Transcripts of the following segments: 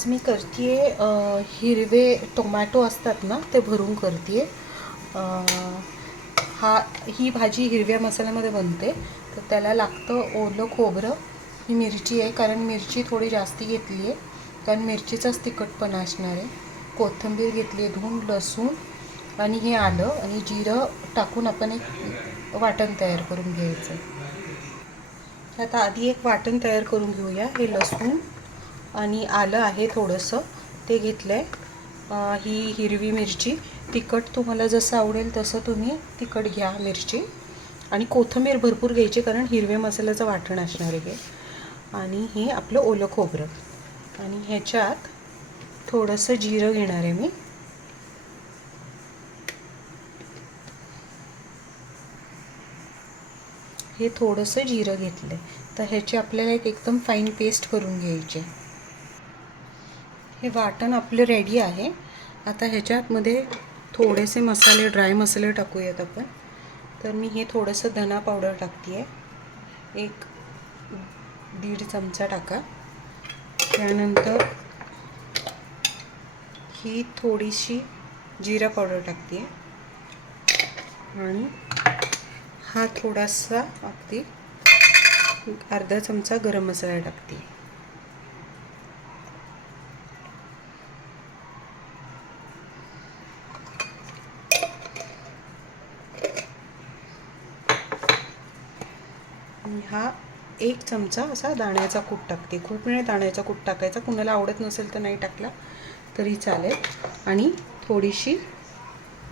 आज मी करते हिरवे टोमॅटो असतात ना ते भरून करते. ही भाजी हिरव्या मसाल्यामध्ये बनते. तर त्याला लागतं ओलं खोबरं, ही मिरची आहे कारण मिरची थोडी जास्ती घेतली आहे कारण मिरचीचाच तिखटपणा असणार आहे. कोथिंबीर घेतली आहे धुवून, लसूण आणि हे आलं आणि जिरं टाकून आपण एक वाटण तयार करून घ्यायचं. आता आधी एक वाटण तयार करून घेऊया. हे लसूण आणि आलं आहे थोडंसं ते घेतलं आहे. ही हिरवी मिरची, तिखट तुम्हाला जसं आवडेल तसं तुम्ही तिखट घ्या मिरची, आणि कोथिंबीर भरपूर घ्यायची कारण हिरव्या मसाल्याचं वाटण असणार आहे. आणि हे आपलं ओलं खोबरं, आणि ह्याच्यात थोडंसं जिरं घेणार आहे मी. हे थोडंसं जिरं घेतलं आहे. तर ह्याची आपल्याला एकदम फाईन पेस्ट करून घ्यायची. हे वाटण आपलं रेडी आहे. आता ह्याच्यामध्ये थोडेसे मसाले, ड्राय मसाले टाकूयात आपण. तर मी हे थोडंसं धना पावडर टाकते आहे, 1-1.5 चमचा टाका. त्यानंतर ही थोडीशी जिरा पावडर टाकते आहे, आणि हा थोडासा अगदी 1/2 चमचा गरम मसाला टाकते. आणि हा 1 चमचा असा दाण्याचा कूट टाकते. खूप वेळ दाण्याचा कूट टाकायचा, कुणाला आवडत नसेल तर नाही टाकला तरी चालेल. आणि थोडीशी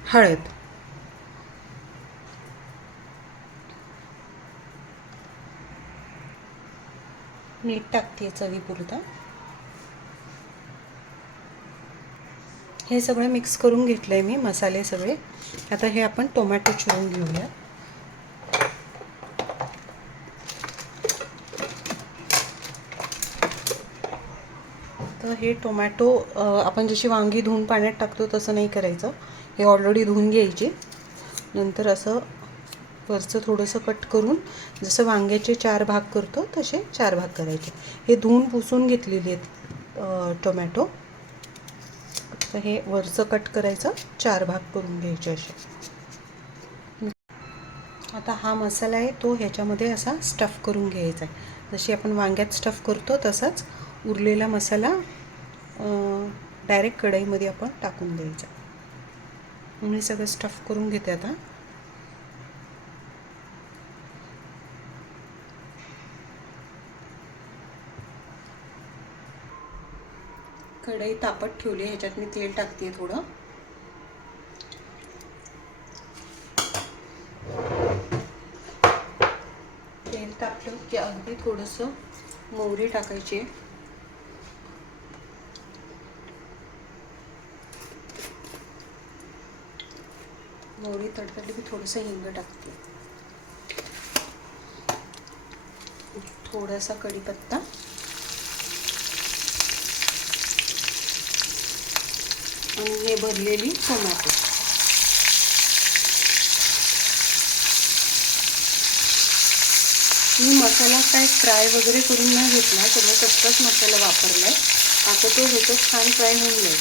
हळद. मीठ टाकते चवीपुरता. हे सगळं मिक्स करून घेतलं आहे मी, मसाले सगळे. आता हे आपण टोमॅटो चिरून घेऊया. तर हे टोमॅटो आपण जशी वांगी धुवून पाण्यात टाकतो तसं नाही करायचं. हे ऑलरेडी धुवून घ्यायचे. नंतर असं वरचं थोडंसं कट करून जसं वांग्याचे 4 भाग करतो तसे 4 भाग करायचे. हे धुवून पुसून घेतलेले आहेत टोमॅटो. तर हे वरचं कट करायचं, 4 भाग करून घ्यायचे असे. आता हा मसाला आहे तो ह्याच्यामध्ये असा स्टफ करून घ्यायचा आहे. जशी आपण वांग्यात स्टफ करतो तसाच उरलेला मसाला डायरेक्ट कढईमध्ये आपण टाकून द्यायचा. मी सगळं स्टफ करून घेते आता. कढई तापत ठेवली, ह्याच्यात मी तेल टाकते थोडं. तेल टाकलं की अगदी थोडंसं मोहरी टाकायची. मोहरी तडतडली की थोडंसं हिंग टाकते, थोडासा कढीपत्ता, आणि हे भरलेली टोमॅटो. मी मसाला काय फ्राय वगैरे करून नाही घेतला, सगळं कच्चाच मसाला वापरला आहे. आता तो ह्याच्यात छान फ्राय होऊन जाईल.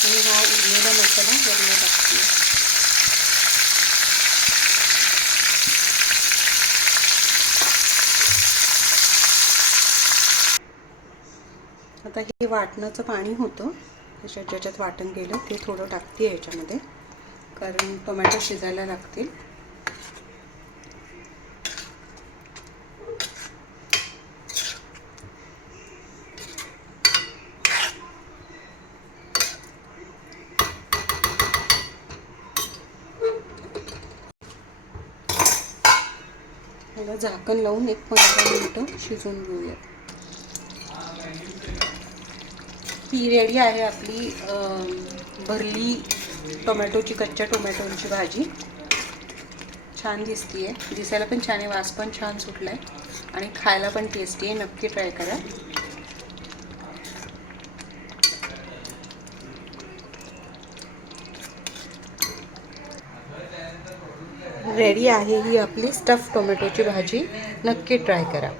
आणि हा उरलेला मसाला वरून टाकते. आता हे वाटणाचं पाणी होतं, ज्याच्यात वाटण गेलं ते थोडं टाकते ह्याच्यामध्ये, कारण टोमॅटो शिजायला लागतील. ह्याला झाकण लावून 1-15 मिनिटं शिजवून घेऊया. ही रेडी आहे आपली भरली टोमॅटोची, कच्च्या टोमॅटोची भाजी. छान दिसते आहे, दिसायला पण छान आहे, वास पण छान सुटला आहे आणि खायला पण टेस्टी आहे. नक्की ट्राय करा. रेडी आहे ही आपली स्टफ टोमॅटोची भाजी. नक्की ट्राय करा.